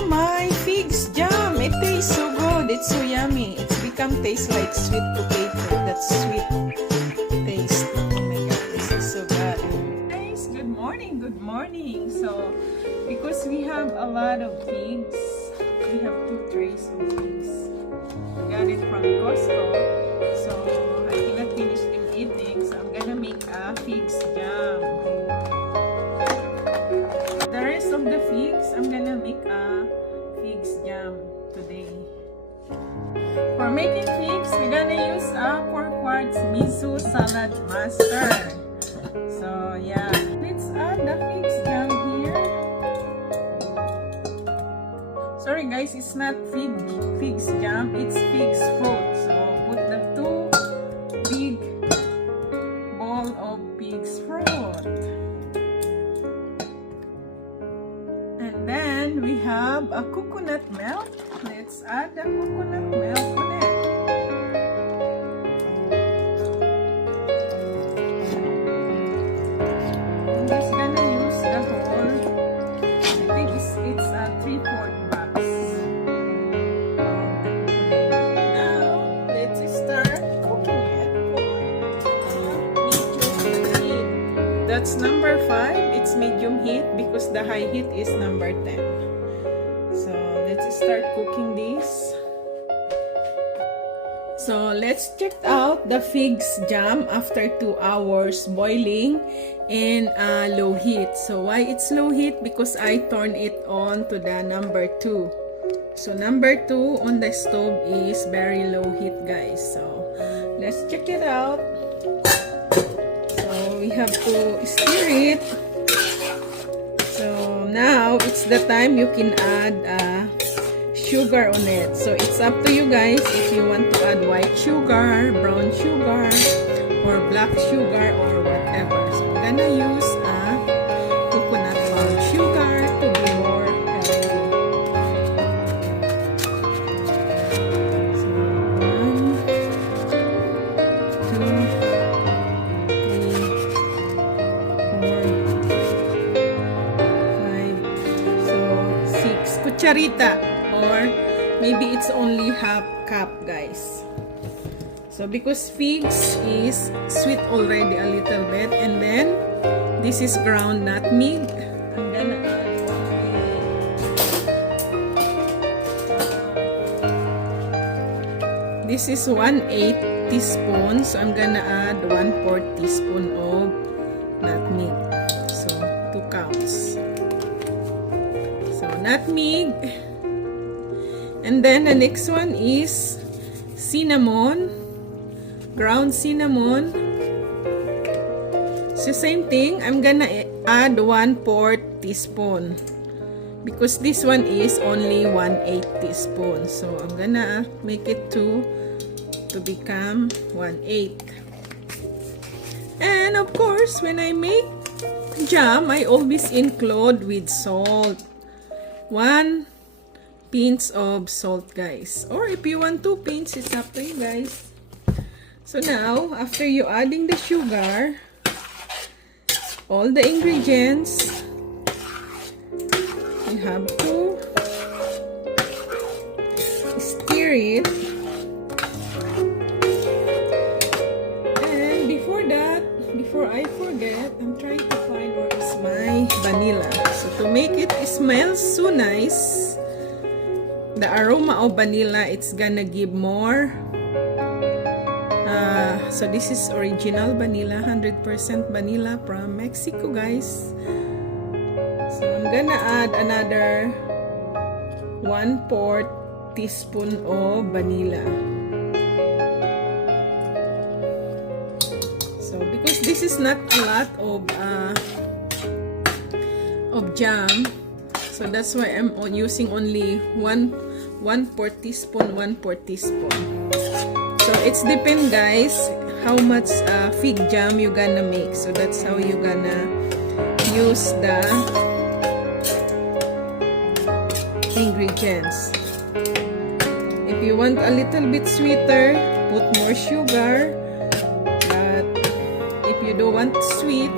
Oh my, figs jam. It tastes so good. It's so yummy. It's become taste like sweet potato. That's sweet taste. Oh my god, this is so good. Guys, good morning. Good morning. So, because we have a lot of figs, we have 2 trays of figs. I got it from Costco. So, I cannot finish them eating. So, I'm gonna make a figs jam. The rest of the figs, I'm gonna make a figs jam today. For making figs, we're gonna use a 4 quarts miso salad mustard. So yeah, let's add the figs jam here. Sorry guys, it's not figs jam, it's figs fruit. So put the 2 big bowl of figs fruit. And then we have a coconut milk. Let's add the coconut milk on it. I'm just gonna use the whole, I think it's a 3/4 box. Now, let's start cooking it for medium heat. That's number 5. It's medium heat because the high heat is number 10. So let's start cooking this. So let's check out the figs jam after 2 hours boiling in low heat. So why it's low heat? Because I turn it on to the number 2. So number 2 on the stove is very low heat, guys. So let's check it out. So we have to stir it. So now it's the time you can add sugar on it. So it's up to you guys if you want to add white sugar, brown sugar, or black sugar, or whatever. So I'm gonna use coconut palm sugar to be more healthy. So 1, 2, 3, 4, 5. So 6 kucharita. Or maybe it's only half cup, guys. So because figs is sweet already a little bit, and then this is ground nutmeg. I'm gonna add this is 1/8 teaspoon, so I'm gonna add 1/4 teaspoon of nutmeg. So 2 counts. So nutmeg. And then the next one is cinnamon, ground cinnamon. So same thing, I'm gonna add 1/4 teaspoon because this one is only 1/8 teaspoon. So I'm gonna make it 2 to become 1/8. And of course, when I make jam, I always include with salt. 1 pinch of salt, guys, or if you want 2 pinch, it's up to you guys. So now after you adding the sugar, all the ingredients, you have to stir it. And before that, before I forget, I'm trying to find where is my vanilla. So to make it smell so nice, the aroma of vanilla, it's gonna give more. So this is original vanilla, 100% vanilla from Mexico, guys. So I'm gonna add another 1/4 teaspoon of vanilla. So because this is not a lot of jam, so that's why I'm using only 1/4 teaspoon, 1/4 teaspoon. So it's depend, guys, how much fig jam you gonna make. So that's how you gonna use the ingredients. If you want a little bit sweeter, put more sugar. But if you don't want sweet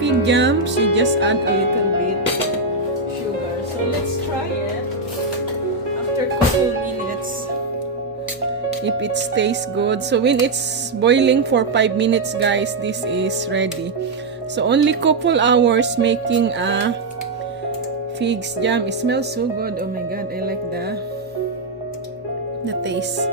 fig jams, you just add a little bit sugar. So let's try try it after couple minutes if it stays good. So when it's boiling for 5 minutes, guys, this is ready. So only couple hours making a figs jam. It smells so good. Oh my god, I like the taste.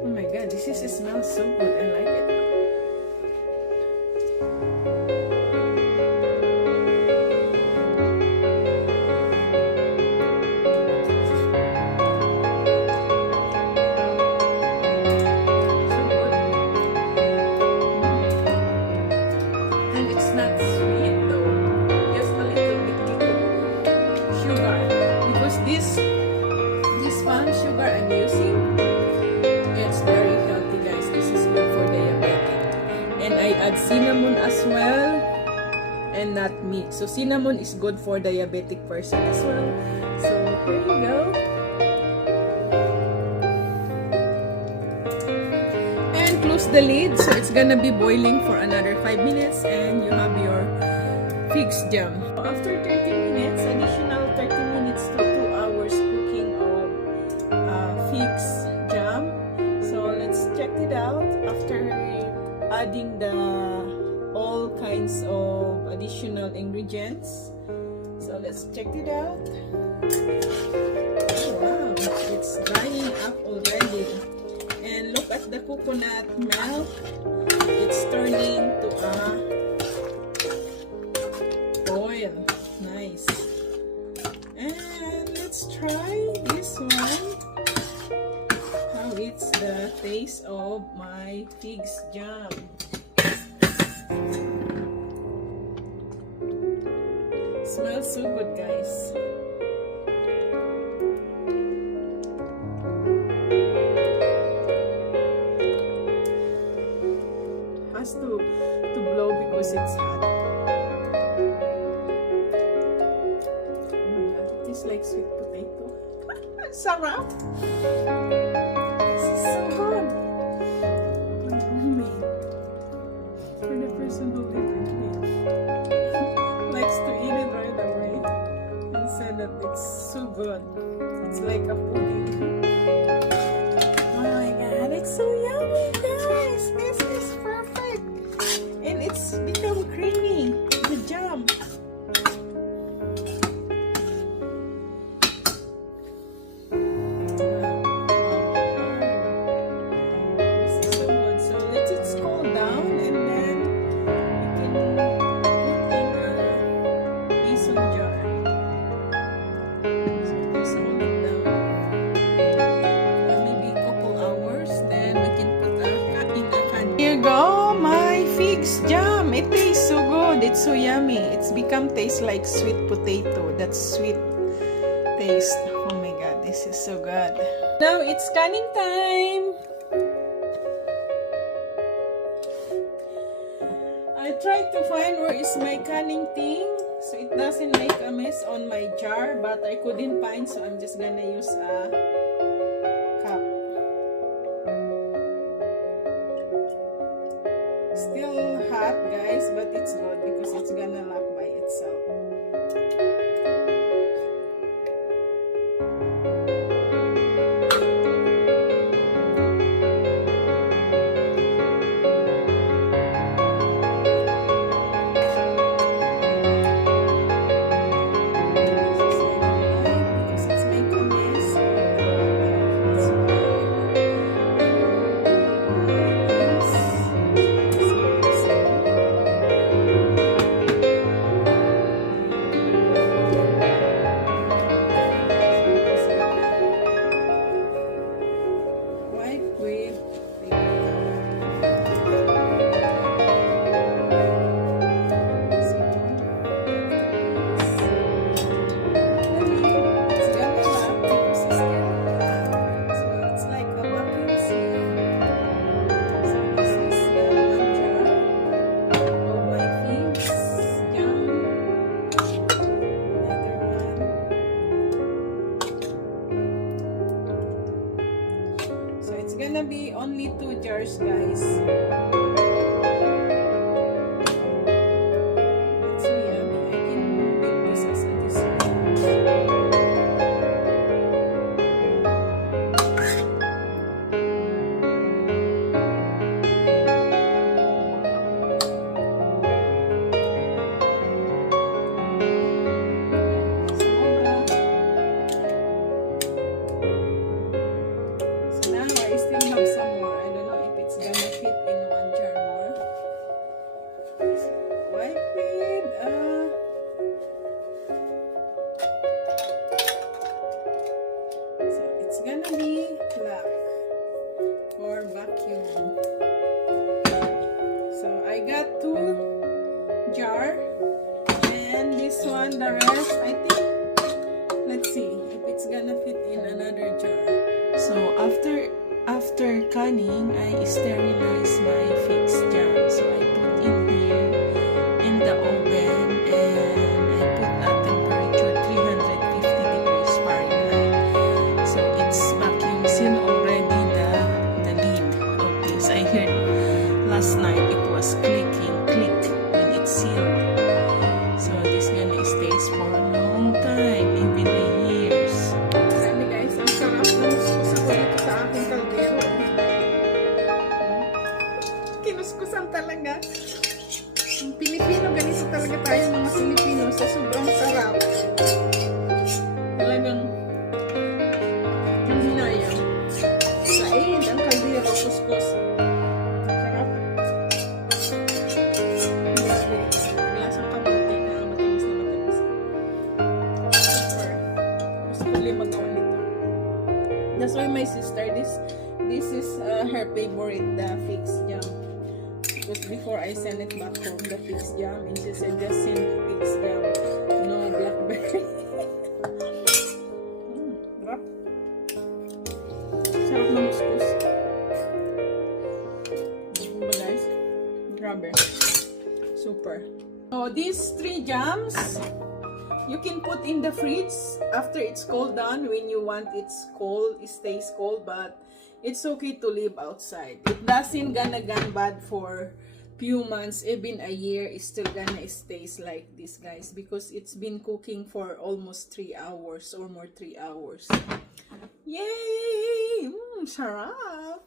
Oh my god, this smells so good. I like it. This palm sugar I'm using, it's very healthy, guys. This is good for diabetic. And I add cinnamon as well, and not meat. So cinnamon is good for diabetic person as well. So here you go. And close the lid, so it's gonna be boiling for another 5 minutes, and you have your figs jam. After 30 minutes, additional 30 minutes to 2 hours cooking of figs jam. So let's check it out after adding the all kinds of additional ingredients. So let's check it out. Oh, wow, it's drying up already. And look at the coconut milk. It's turning to a oil. Nice. And let's try this one. How it's the taste of my figs jam. Smells so good, guys. Has to blow because it's hot. It's like sweet potato. Sarap! This is so good. For the person who likes to eat it right away and said that it's so good. It's like a pudding. Oh my god, it's so yummy, guys! This is perfect. And it's become creamy. The jam. Here you go, my figs jam. It tastes so good. It's so yummy. It's become taste like sweet potato. That's sweet taste. Oh my god, this is so good. Now it's scanning time. I tried to find where is my canning thing so it doesn't make a mess on my jar, but I couldn't find, so I'm just gonna use a cup. Still hot, guys, but it's good because it's gonna lock by itself. It's so yummy. I can make this as a dessert. Sobra. So now I still have some more. I don't know if it's gonna fit in one jar more. Wipe it. So it's gonna be black or vacuum. So I got 2 jar, and this one, the rest, I think. Let's see if it's gonna fit in another jar. So after canning, I sterilize my fixed jam. So I put in here in the oven, and I put at temperature 350 degrees Fahrenheit. So it's vacuum sealed already, the lid of this. I heard last night it was clicking, click when it's sealed. So this gonna stays for a long time, even a years. Sabi guys, ang sarap ng kuskus ako dito sa aking kaldero. Kinuskusan talaga. Ang Pilipino, ganito talaga tayo mga Pilipino, sa sobrang sarap. Talagang ang hinayang. Said ang kaldero, kuskus. Sarap. Grabe. Lasang kamote na matamis na matamis. Super. Gusto ko ulit magawa nito. That's why my sister, this is her favorite, the fixed jam. Because before I send it back home, the fixed jam, and she said just send fixed jam, no blackberry. Sarap. Sarap ng kuskus. Diba guys? Grabe. Super. So these 3 jams, you can put in the fridge after it's cooled down. When you want it's cold, it stays cold, but it's okay to leave outside. It doesn't gonna bad for few months, even a year. It's still gonna stays like this, guys, because it's been cooking for almost 3 hours or more 3 hours. Yay! Sarap!